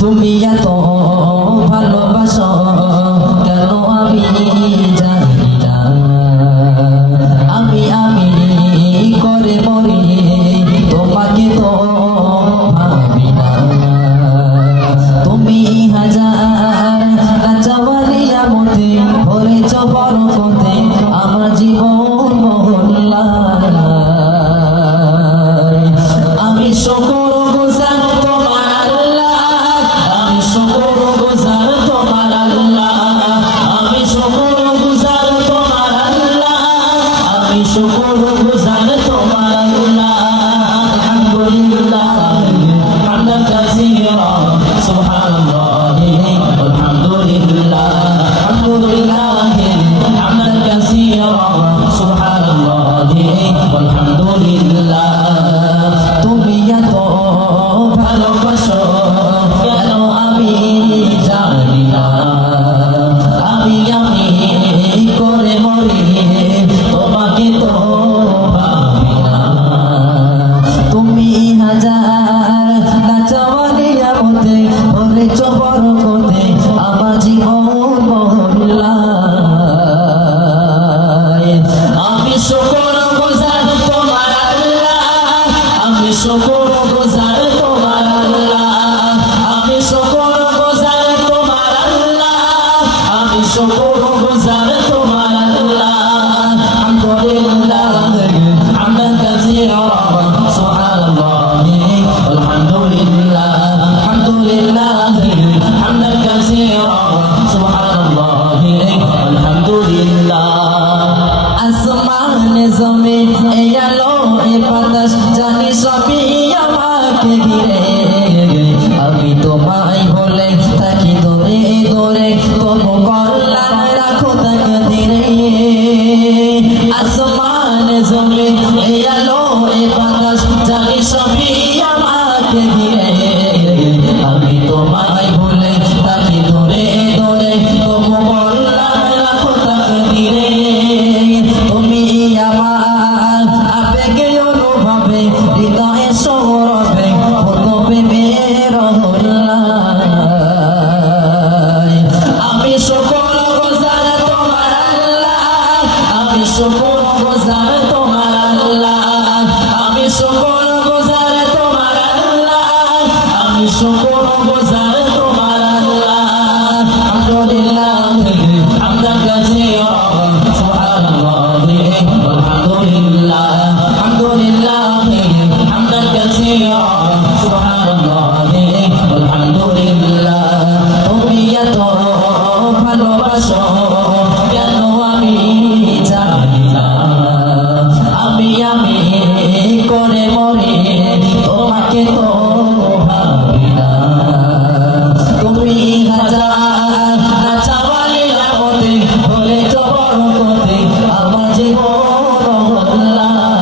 তুমি এত ভালোবাসো কেন আমি জানি না, আমি করে মরি তোমাকে তো ভাবি না। তুমি হাজার চাওয়ালিয়া মতে ভরেছ বরকতে আমার জীবন মহল্লায়। আমি শুকর গুজার তোমার আল্লাহ, আমি শুকর গুজার তোমার আল্লাহ, আমি শুকর গুজার তোমার আল্লাহ, আমি শুকর গুজার তোমার আল্লাহ। আলহামদুলিল্লাহ হামদান কাসীরা সুবহানাল্লাহ আলহামদুলিল্লাহ, আলহামদুলিল্লাহ হামদান কাসীরা সুবহানাল্লাহ আলহামদুলিল্লাহ। তুমি এত ভালোবাসো কেন আমি জানি না, আমি করে মরি তোমাকে তো ভাবি না। তুমি হাজার চাওয়ালিয়া মতে ভরেছ বরকতে আমার জীবন মহল্লায়। আমি শুকর গুজার তোমার আল্লাহ, আমি শুকর গুজার তোমার আল্লাহ, আমি শুকর গুজার তোমার আল্লাহ, আমি শুকর গুজার তোমার আল্লাহ। আলহামদুলিল্লাহ হামদান কাসীরা সুবহানাল্লাহ আলহামদুলিল্লাহ, আলহামদুলিল্লাহ হামদান কাসীরা সুবহানাল্লাহ আলহামদুলিল্লাহ। আসমানে জমিন এই আলো এই বাতাস জানি সবই আমাকে ঘিরে, আমি তোমায় বলে থাকি দূরে দূরে তবু কল্যাণ রাখো তাকে ধীরে। আসমানে জমিন এই আলো এই বাতাস জানি সবই আমাকে ঘিরে, আমি তোমায় বলে থাকি দূরে দূরে তবু কল্যাণ রাখো তাকে ধীরে। তুমি আমার আবেগে অনুভবে হৃদয়ে সৌরভে হতো প্রেমের হল্লায়। আমি শুকর গুজার তোমার আল্লাহ, আমি শুকর গুজার তোমার আল্লাহ, আমি শুকর গুজার তোমার আল্লাহ, আমি শুকর গুজার তোমার আল্লাহ। আলহামদুলিল্লাহ হামদান কাসীরা সুবহানাল্লাহ আলহামদুলিল্লাহ, আলহামদুলিল্লাহ হামদান কাসীরা সুবহানাল্লাহ আলহামদুলিল্লাহ। তুমি এত ভালোবাসো কেন আমি জানি না, আমি করে মরি তোমাকে তো ভাবি না। তুমি হাজার চাওয়ালিয়া মতে ভরেছ বরকতে আমার জীবন মহল্লায়।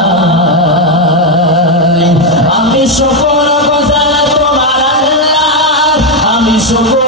আমি শুকর গুজার তোমার আল্লাহ, আমি শুকর